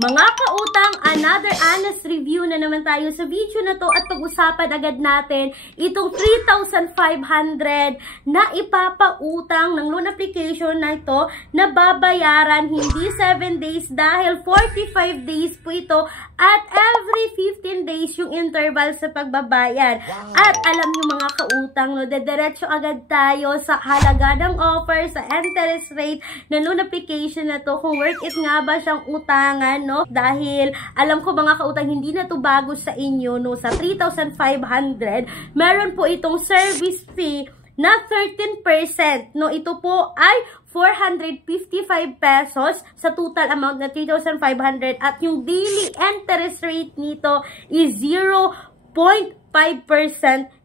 Mga kautang, another honest review na naman tayo sa video na to at pag-usapan agad natin itong 3,500 na ipapautang ng loan application na ito na babayaran hindi 7 days dahil 45 days po ito at every 15 days yung interval sa pagbabayad. At alam nyo mga kautang, no, dediretso agad tayo sa halaga ng offer, sa interest rate ng loan application na to, kung worth it nga ba siyang utangan, no? Dahil alam ko mga kautang, hindi na to bago sa inyo, no? Sa 3,500, meron po itong service fee na 13%, no? Ito po ay 455 pesos sa total amount na 3,500 at yung daily interest rate nito is 0.5%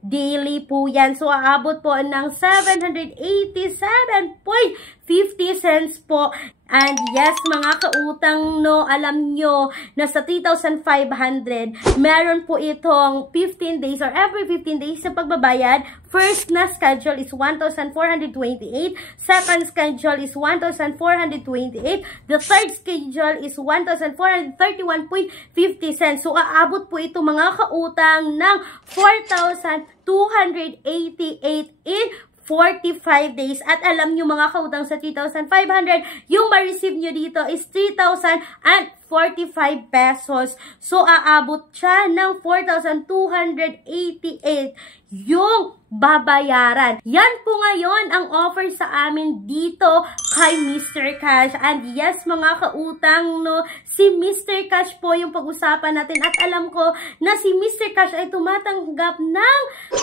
daily po yan. So, aabot po ng 787.50 cents po. And yes, mga kautang, no, alam nyo na sa 3,500, meron po itong 15 days or every 15 days sa pagbabayad. First na schedule is 1,428. Second schedule is 1,428. The third schedule is 1,431.50 cents. So, aabot po ito mga kautang ng 4,288 in 45 days. At alam nyo mga kautang, sa 3,500, yung ma-receive nyo dito is 3,045 pesos. So, aabot siya ng 4,288 yung babayaran. Yan po ngayon ang offer sa amin dito kay Mr. Cash. And yes, mga kautang, no, si Mr. Cash po yung pag-usapan natin. At alam ko na si Mr. Cash ay tumatanggap ng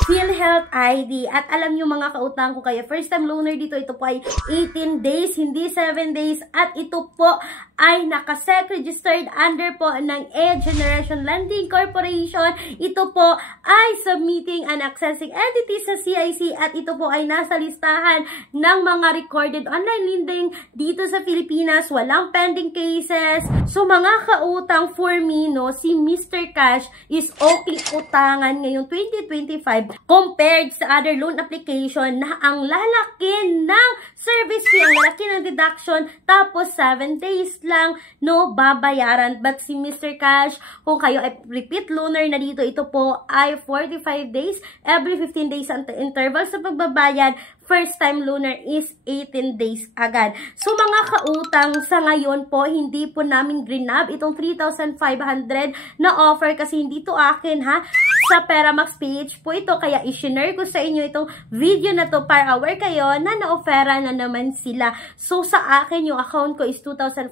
PhilHealth ID. At alam nyo mga kautang ko, kaya first time loaner dito, ito po ay 18 days, hindi 7 days. At ito po ay nakasec registered under po ng A Generation Lending Corporation. Ito po ay submitting an accessing entity sa CIC at ito po ay nasa listahan ng mga recorded online lending dito sa Pilipinas. Walang pending cases. So mga kautang, for me, no, si Mr. Cash is okay utangan ngayong 2025 compared sa other loan application na ang lalaki ng service fee, ang lalaki ng deduction, tapos 7 days lang, no, babayaran. But si Mr. Cash, kung kayo ay repeat loaner na dito, ito po ay 45 days, every 15 days ang interval sa pagbabayad. First time loaner is 18 days agad. So mga kautang, sa ngayon po, hindi po namin grinab itong 3,500 na offer kasi hindi to akin, ha. Sa Peramax PH po ito, kaya i-share ko sa inyo itong video na to para aware kayo na na-offera na naman sila. So sa akin, yung account ko is 2,500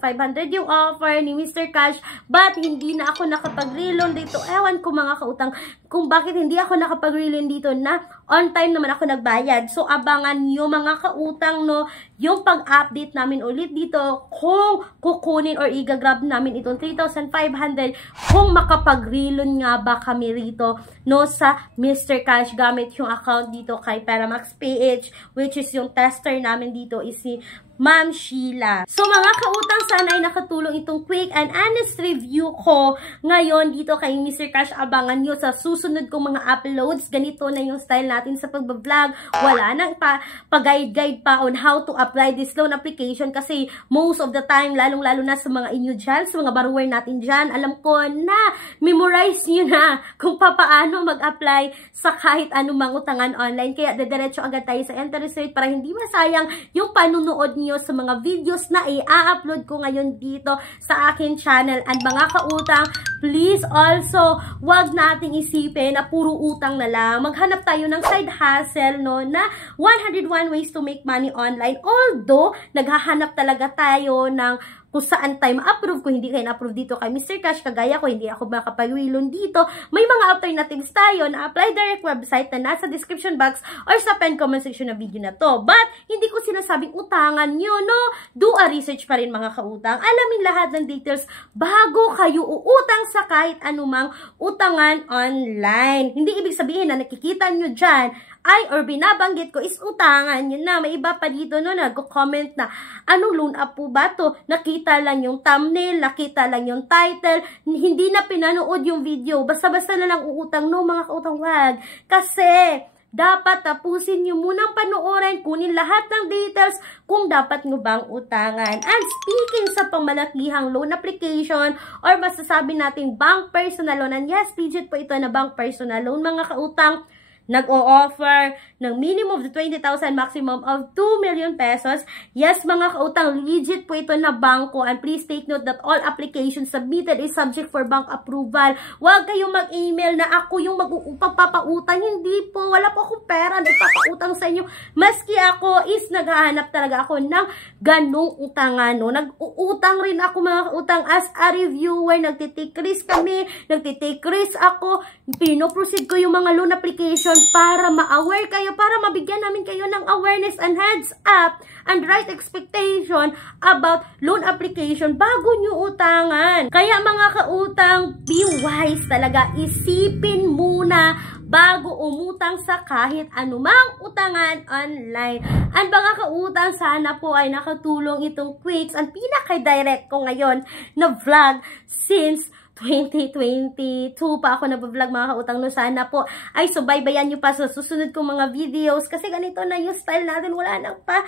yung offer ni Mr. Cash, but hindi na ako nakapag-reloan dito. Ewan ko mga kautang kung bakit hindi ako nakapag-reloan dito na on time naman ako nagbayad. So abangan nyo mga kautang, no, yung pag-update namin ulit dito kung kukunin or i-grab namin itong 3,500 kung makapag-reloan nga ba kami rito, no, sa Mr. Cash gamit yung account dito kay Peramax PH, which is yung tester namin dito is si Ma'am Sheila. So mga kautang, sana ay nakatulong itong quick and honest review ko ngayon dito kay Mr. Cash. Abangan nyo sa susunod kong mga uploads. Ganito na yung style natin sa pagbablog. Wala nang pa-guide-guide pa on how to apply this loan application kasi most of the time, lalong-lalo na sa mga inyo dyan, sa mga borrower natin dyan, alam ko na memorize nyo na kung paano mag-apply sa kahit anumang utangan online. Kaya dediretso agad tayo sa interest rate para hindi masayang yung panunood nyo sa mga videos na i-upload ko ngayon dito sa akin channel. And mga kautang, please also, wag nating isipin na puro utang na lang. Maghanap tayo ng side hustle, no, na 101 ways to make money online. Although, naghahanap talaga tayo ng kung saan tayo ma-approve. Kung hindi kayo na-approve dito kay Mr. Cash, kagaya ko, hindi ako makapag-wilon dito, may mga alternatives tayo na apply direct website na nasa description box or sa pen comment section na video na to. But, hindi ko sinasabing utangan nyo, no? Do a research pa rin mga kautang. Alamin lahat ng details bago kayo uutang sa kahit anumang utangan online. Hindi ibig sabihin na nakikita nyo dyan ay or binabanggit ko is utangan yun na. May iba pa dito no nagko-comment na anong loan up po ba to? Nakita lang yung thumbnail, nakita lang yung title, hindi na pinanood yung video. Basta-basta na lang uutang. No mga kautang, wag. Kasi dapat tapusin nyo munang panoorin, kunin lahat ng details kung dapat nyo bang utangan. And speaking sa pangmalakihang loan application or masasabi natin bank personal loan, and yes, legit po ito na bank personal loan mga kautang, nag-o-offer ng minimum of 20,000, maximum of 2 million pesos. Yes, mga kautang, legit po ito na bangko. And please take note that all applications submitted is subject for bank approval. Huwag kayong mag-email na ako yung magpapautang. Hindi po, wala po akong pera na ipapautang sa inyo. Maski ako is naghahanap talaga ako ng ganong utangan. No? Nag-uutang rin ako mga kautang as a reviewer. Nagtitake risk kami, nagtitake risk ako. Pinoproceed ko yung mga loan application para ma-aware kayo, para mabigyan namin kayo ng awareness and heads up and right expectation about loan application bago nyo utangan. Kaya mga kautang, be wise talaga. Isipin muna bago umutang sa kahit anumang utangan online. And mga kautang, sana po ay nakatulong itong quicks and pinaka-direct ko ngayon na vlog since 2022 pa ako nag-vlog mga kautang, no. Sana po ay subaybayan nyo pa sa susunod kong mga videos kasi ganito na yung style natin, wala nang pa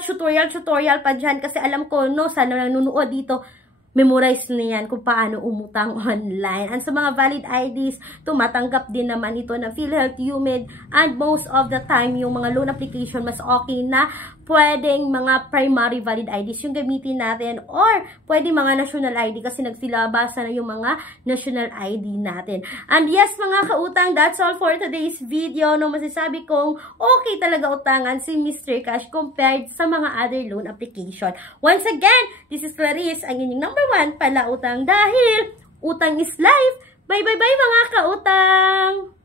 tutorial pa dyan kasi alam ko, no, sana nanonood dito memorize na yan kung paano umutang online. And sa mga valid IDs, tumatanggap din naman ito na PhilHealth, UMID, and most of the time, yung mga loan application, mas okay na pwedeng mga primary valid IDs yung gamitin natin or pwede mga national ID kasi nagsilabasa na yung mga national ID natin. And yes, mga kautang, that's all for today's video. No, masasabi kong okay talaga utangan si Mr. Cash compared sa mga other loan application. Once again, this is Clarice, ang inyong number 1 pala utang dahil utang is life. Bye bye bye mga kautang!